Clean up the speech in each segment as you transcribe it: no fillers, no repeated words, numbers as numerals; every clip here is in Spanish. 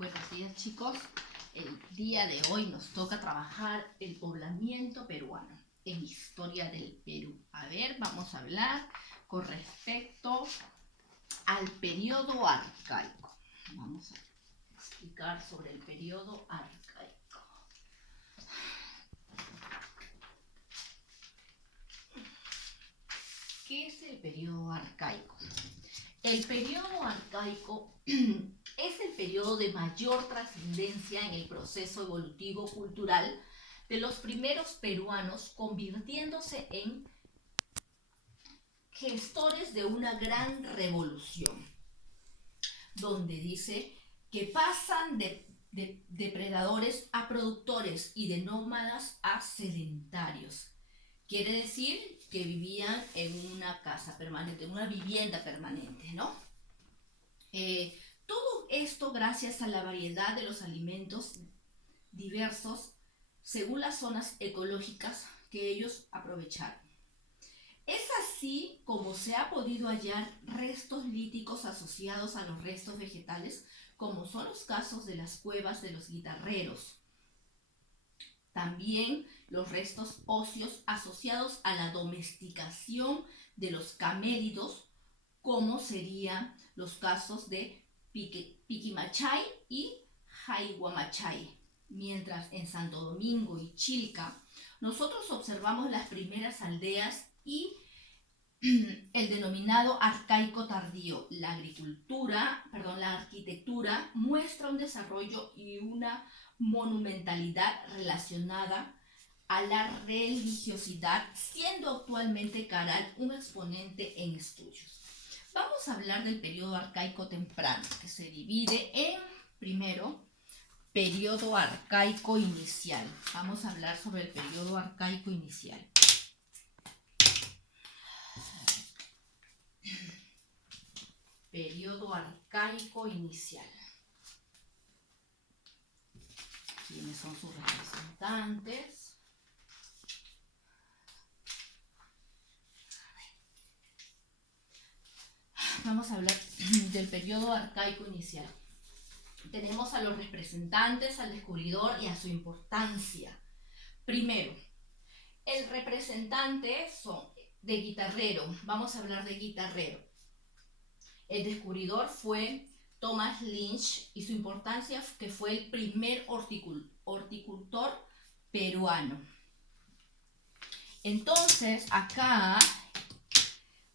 Buenos días, chicos. El día de hoy nos toca trabajar el poblamiento peruano en historia del Perú. A ver, vamos a hablar con respecto al periodo arcaico. Vamos a explicar sobre el periodo arcaico. ¿Qué es el periodo arcaico? El periodo arcaico es el periodo de mayor trascendencia en el proceso evolutivo cultural de los primeros peruanos, convirtiéndose en gestores de una gran revolución, donde dice que pasan de depredadores a productores y de nómadas a sedentarios. Quiere decir que vivían en una casa permanente, en una vivienda permanente, ¿no? Todo esto gracias a la variedad de los alimentos diversos según las zonas ecológicas que ellos aprovecharon. Es así como se ha podido hallar restos líticos asociados a los restos vegetales, como son los casos de las cuevas de los guitarreros. También los restos óseos asociados a la domesticación de los camélidos, como serían los casos de Piquimachay y Jayguamachay. Mientras en Santo Domingo y Chilca nosotros observamos las primeras aldeas y el denominado arcaico tardío. La arquitectura muestra un desarrollo y una monumentalidad relacionada a la religiosidad, siendo actualmente Caral un exponente en estudios. Vamos a hablar del periodo arcaico temprano, que se divide en, primero, periodo arcaico inicial. Vamos a hablar sobre el periodo arcaico inicial. Periodo arcaico inicial. ¿Quiénes son sus representantes? Vamos a hablar del periodo arcaico inicial. Tenemos a los representantes, al descubridor y a su importancia. Primero, el representante de guitarrero. Vamos a hablar de guitarrero. El descubridor fue Thomas Lynch y su importancia que fue el primer horticultor peruano. Entonces, acá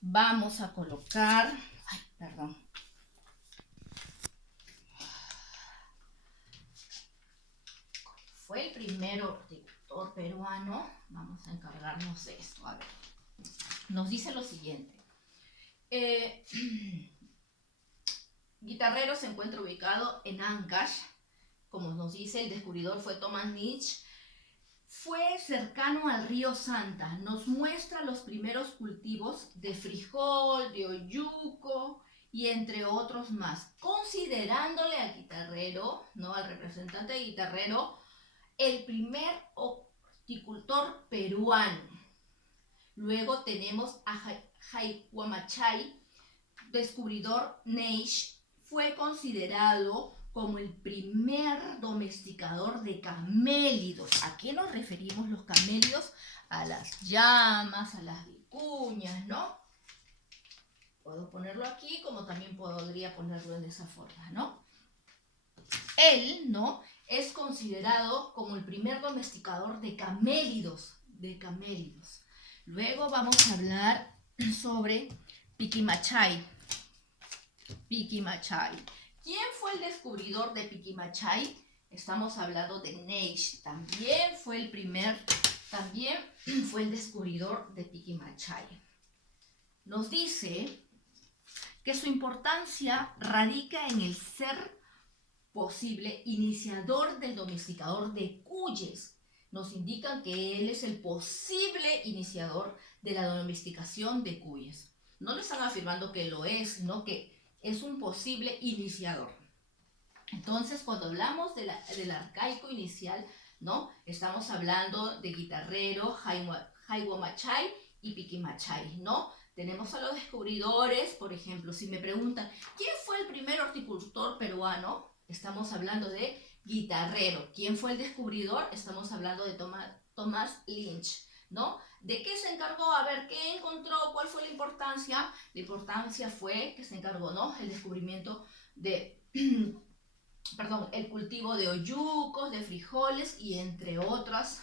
vamos a colocar, fue el primer horticultor peruano. Vamos a encargarnos de esto. A ver, nos dice lo siguiente. Guitarrero se encuentra ubicado en Ancash. Como nos dice, el descubridor fue Thomas Lynch. Fue cercano al río Santa. Nos muestra los primeros cultivos de frijol, de oyuco y entre otros más. Considerándole al guitarrero, ¿no?, al representante de guitarrero, el primer horticultor peruano. Luego tenemos a Jayguamachay, descubridor Neish. Fue considerado como el primer domesticador de camélidos. ¿A qué nos referimos los camélidos? A las llamas, a las vicuñas, ¿no? Puedo ponerlo aquí como también podría ponerlo de esa forma, ¿no? Él, ¿no?, es considerado como el primer domesticador de camélidos. Luego vamos a hablar sobre Piquimachay. ¿Quién fue el descubridor de Piquimachay? Estamos hablando de Neish. También fue el descubridor de Piquimachay. Nos dice que su importancia radica en el ser posible iniciador del domesticador de cuyes. Nos indican que él es el posible iniciador de la domesticación de cuyes. No le están afirmando que lo es, sino que es un posible iniciador. Entonces, cuando hablamos del arcaico inicial, ¿no?, estamos hablando de guitarrero, Jayguamachay y Piquimachay, ¿no? Tenemos a los descubridores. Por ejemplo, si me preguntan, ¿quién fue el primer horticultor peruano? Estamos hablando de guitarrero. ¿Quién fue el descubridor? Estamos hablando de Thomas Lynch, ¿no? ¿De qué se encargó? A ver, ¿qué encontró? ¿Cuál fue la importancia? La importancia fue que se encargó, ¿no? El descubrimiento de, perdón, el cultivo de oyucos, de frijoles y entre otras,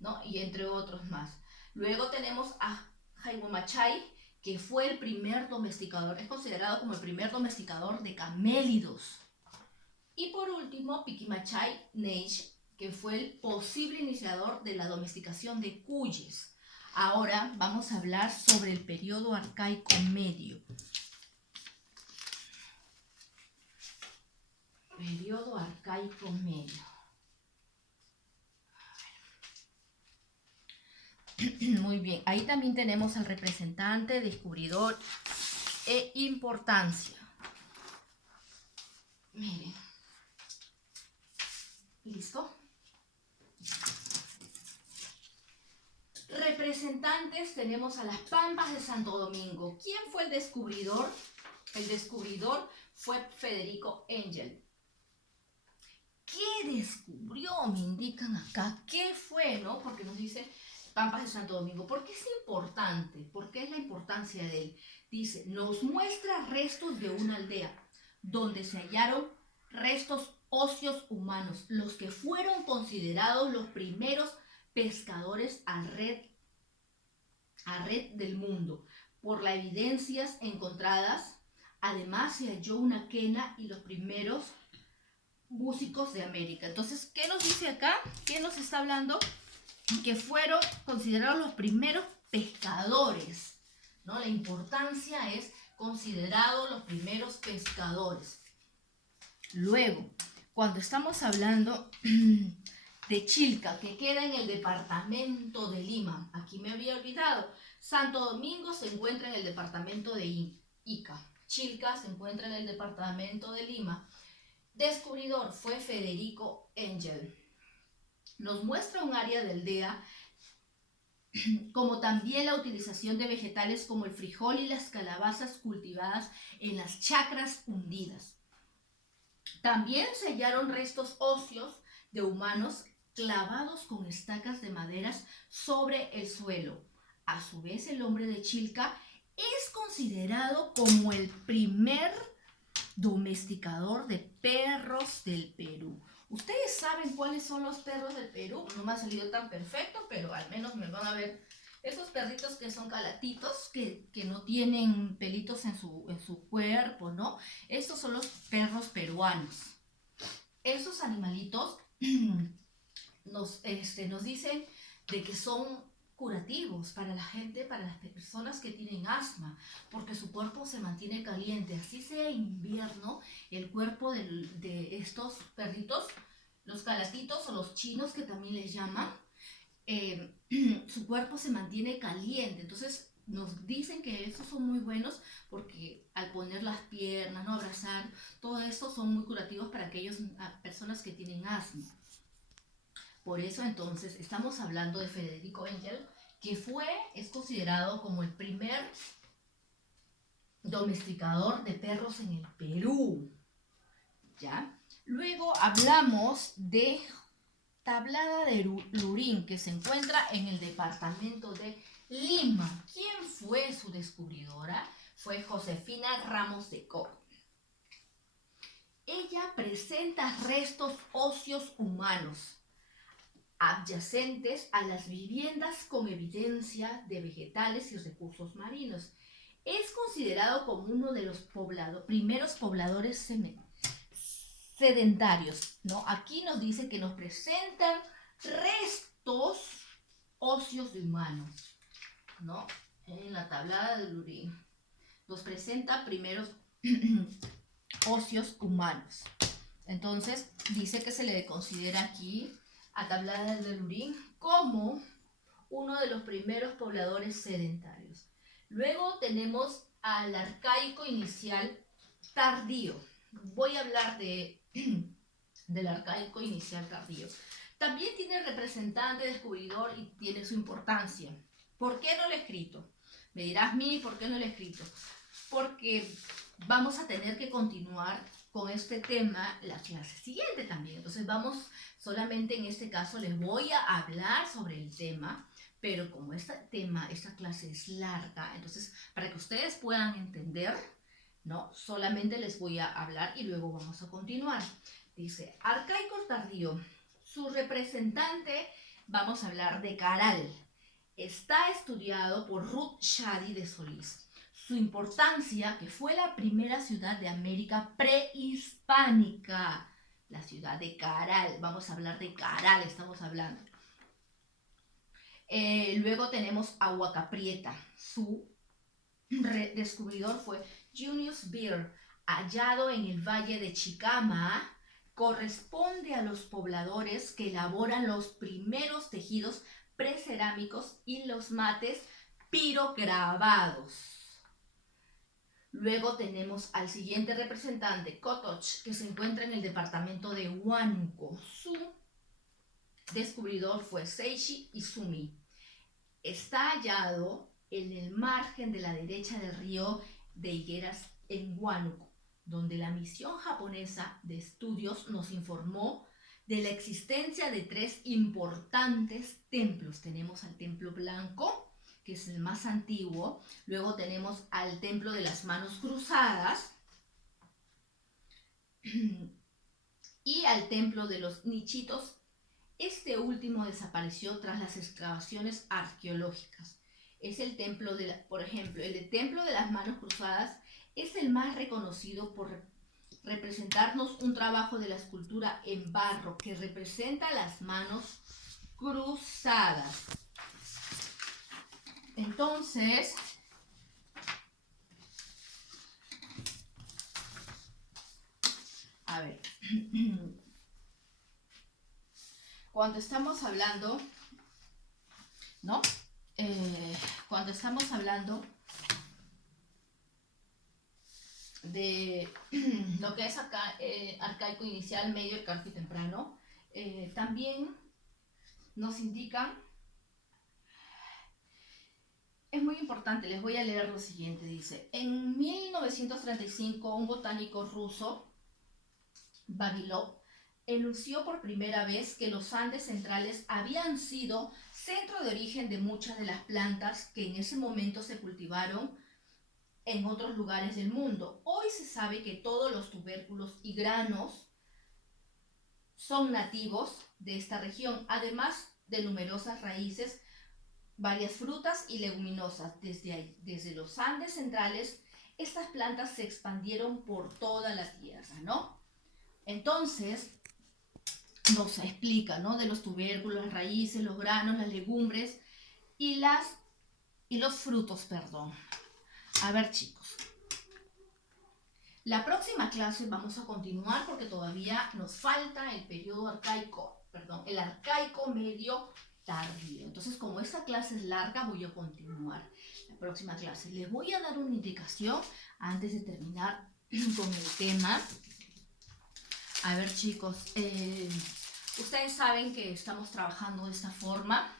¿no? Y entre otros más. Luego tenemos a Jaime Machay, que fue el primer domesticador, es considerado como el primer domesticador de camélidos. Y por último, Piquimachay Neish, que fue el posible iniciador de la domesticación de cuyes. Ahora vamos a hablar sobre el periodo arcaico medio. Periodo arcaico medio. Muy bien, ahí también tenemos al representante, descubridor e importancia. Miren. ¿Listo? Representantes tenemos a las Pampas de Santo Domingo. ¿Quién fue el descubridor? El descubridor fue Federico Engel. ¿Qué descubrió? Me indican acá. ¿Qué fue? ¿No? Porque nos dice Pampas de Santo Domingo. ¿Por qué es importante? ¿Por qué es la importancia de él? Dice, nos muestra restos de una aldea donde se hallaron restos óseos humanos, los que fueron considerados los primeros pescadores a red del mundo. Por las evidencias encontradas, además se halló una quena y los primeros músicos de América. Entonces, ¿qué nos dice acá? ¿Qué nos está hablando? Que fueron considerados los primeros pescadores, ¿no? La importancia es considerados los primeros pescadores. Luego, cuando estamos hablando de Chilca, que queda en el departamento de Lima, aquí me había olvidado, Santo Domingo se encuentra en el departamento de Ica, Chilca se encuentra en el departamento de Lima. Descubridor fue Federico Engel. Nos muestra un área de aldea, como también la utilización de vegetales como el frijol y las calabazas cultivadas en las chacras hundidas. También se hallaron restos óseos de humanos clavados con estacas de maderas sobre el suelo. A su vez, el hombre de Chilca es considerado como el primer domesticador de perros del Perú. ¿Ustedes saben cuáles son los perros del Perú? No me ha salido tan perfecto, pero al menos me van a ver esos perritos que son calatitos, que no tienen pelitos en su cuerpo, ¿no? Estos son los perros peruanos. Esos animalitos nos dicen de que son curativos para la gente, para las personas que tienen asma, porque su cuerpo se mantiene caliente. Así sea invierno, el cuerpo de estos perritos, los calatitos o los chinos que también les llaman, su cuerpo se mantiene caliente. Entonces nos dicen que estos son muy buenos porque al poner las piernas, no abrazar, todo esto son muy curativos para aquellas personas que tienen asma. Por eso entonces estamos hablando de Federico Engel, que es considerado como el primer domesticador de perros en el Perú. ¿Ya? Luego hablamos de Tablada de Lurín, que se encuentra en el departamento de Lima. ¿Quién fue su descubridora? Fue Josefina Ramos de Có. Ella presenta restos óseos humanos adyacentes a las viviendas con evidencia de vegetales y recursos marinos. Es considerado como uno de los primeros pobladores sedentarios, ¿no? Aquí nos dice que nos presentan restos óseos de humanos, ¿no? En la tablada de Lurín nos presenta primeros óseos humanos. Entonces dice que se le considera aquí a Tablada de Lurín como uno de los primeros pobladores sedentarios. Luego tenemos al arcaico inicial tardío. Voy a hablar del arcaico inicial tardío. También tiene representante, descubridor y tiene su importancia. ¿Por qué no lo he escrito? Me dirás, Mimi, ¿por qué no lo he escrito? Porque vamos a tener que continuar con este tema la clase siguiente también. Entonces solamente en este caso les voy a hablar sobre el tema, pero como esta clase es larga, entonces para que ustedes puedan entender, ¿no? Solamente les voy a hablar y luego vamos a continuar. Dice, arcaico tardío, su representante, vamos a hablar de Caral. Está estudiado por Ruth Shady de Solís. Su importancia, que fue la primera ciudad de América prehispánica, la ciudad de Caral. Vamos a hablar de Caral, estamos hablando. Luego tenemos a Huacaprieta. Su descubridor fue Junius Beer, hallado en el valle de Chicama. Corresponde a los pobladores que elaboran los primeros tejidos precerámicos y los mates pirograbados. Luego tenemos al siguiente representante, Cotoch, que se encuentra en el departamento de Huánuco. Su descubridor fue Seishi Izumi. Está hallado en el margen de la derecha del río de Higueras en Huánuco, donde la misión japonesa de estudios nos informó de la existencia de 3 importantes templos. Tenemos al Templo Blanco, que es el más antiguo. Luego tenemos al Templo de las Manos Cruzadas y al Templo de los Nichitos. Este último desapareció tras las excavaciones arqueológicas. Es el templo por ejemplo, el Templo de las Manos Cruzadas es el más reconocido por representarnos un trabajo de la escultura en barro que representa las manos cruzadas. Entonces, a ver, cuando estamos hablando, ¿no? Cuando estamos hablando de lo que es acá, arcaico inicial, medio, arcaico y temprano, también nos indican. Es muy importante, les voy a leer lo siguiente, dice, en 1935 un botánico ruso, Vavilov, enunció por primera vez que los Andes centrales habían sido centro de origen de muchas de las plantas que en ese momento se cultivaron en otros lugares del mundo. Hoy se sabe que todos los tubérculos y granos son nativos de esta región, además de numerosas raíces, varias frutas y leguminosas. Desde los Andes centrales, estas plantas se expandieron por toda la tierra, ¿no? Entonces, nos explica, ¿no? De los tubérculos, las raíces, los granos, las legumbres y los frutos, perdón. A ver, chicos. La próxima clase vamos a continuar porque todavía nos falta el periodo arcaico, el arcaico medio tardío. Entonces, como esta clase es larga, voy a continuar la próxima clase. Les voy a dar una indicación antes de terminar con el tema. A ver, chicos, ustedes saben que estamos trabajando de esta forma.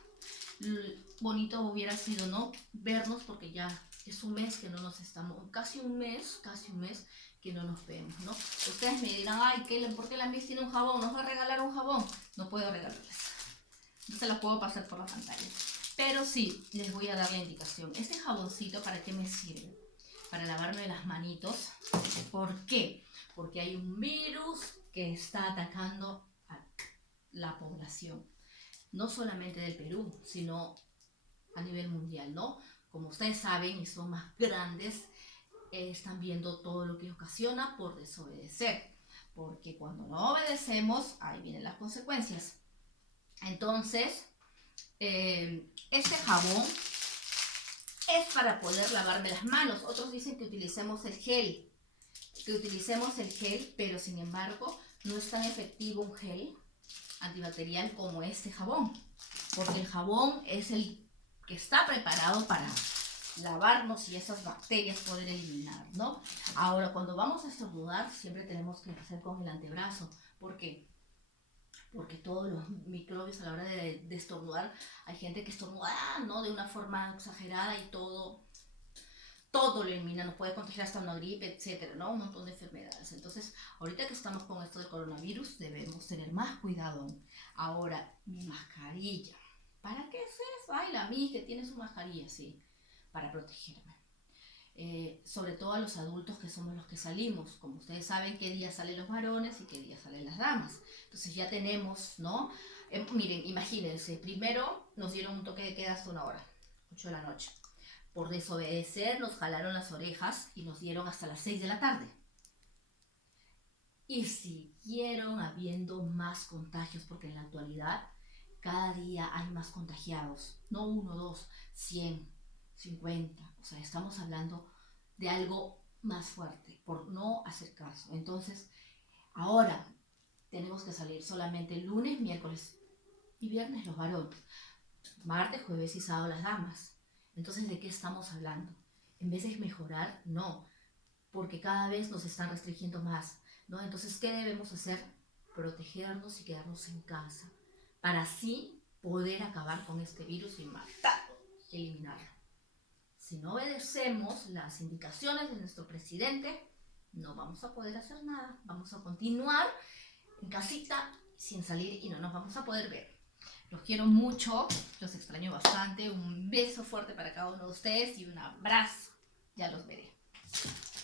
Bonito hubiera sido, ¿no? Vernos porque ya es un mes que no nos estamos, casi un mes que no nos vemos, ¿no? Ustedes me dirán, ay, ¿por qué la Miss tiene un jabón? ¿Nos va a regalar un jabón? No puedo regalarles. No se los puedo pasar por la pantalla. Pero sí, les voy a dar la indicación. Este jaboncito, ¿para qué me sirve? Para lavarme las manitos. ¿Por qué? Porque hay un virus que está atacando a la población. No solamente del Perú, sino a nivel mundial, ¿no? Como ustedes saben y son más grandes, están viendo todo lo que ocasiona por desobedecer. Porque cuando no obedecemos, ahí vienen las consecuencias. Entonces, este jabón es para poder lavarme las manos. Otros dicen que utilicemos el gel. Pero sin embargo, no es tan efectivo un gel antibacterial como este jabón. Porque el jabón es el que está preparado para lavarnos y esas bacterias poder eliminar, ¿no? Ahora, cuando vamos a estornudar, siempre tenemos que hacer con el antebrazo. ¿Por qué? Porque todos los microbios a la hora de estornudar, hay gente que estornuda, ¿no? De una forma exagerada y todo todo lo elimina, nos puede contagiar hasta una gripe, etcétera, ¿no? Un montón de enfermedades. Entonces, ahorita que estamos con esto del coronavirus, debemos tener más cuidado aún. Ahora, mi mascarilla. ¿Para qué es eso? Ay, la mía que tiene su mascarilla, sí, para protegerme. Sobre todo a los adultos que somos los que salimos. Como ustedes saben, qué día salen los varones y qué día salen las damas. Entonces ya tenemos, ¿no? Miren, imagínense, primero nos dieron un toque de queda hasta 1 hora, 8 de la noche. Por desobedecer nos jalaron las orejas y nos dieron hasta las 6 de la tarde. Y siguieron habiendo más contagios, porque en la actualidad cada día hay más contagiados. No 1, 2, 100, 50. O sea, estamos hablando de algo más fuerte por no hacer caso. Entonces, ahora tenemos que salir solamente lunes, miércoles y viernes los varones. Martes, jueves y sábado las damas. Entonces, ¿de qué estamos hablando? En vez de mejorar, no, porque cada vez nos están restringiendo más, ¿no? Entonces, ¿qué debemos hacer? Protegernos y quedarnos en casa, para así poder acabar con este virus y matarlo, eliminarlo. Si no obedecemos las indicaciones de nuestro presidente, no vamos a poder hacer nada. Vamos a continuar en casita sin salir y no nos vamos a poder ver. Los quiero mucho, los extraño bastante. Un beso fuerte para cada uno de ustedes y un abrazo. Ya los veré.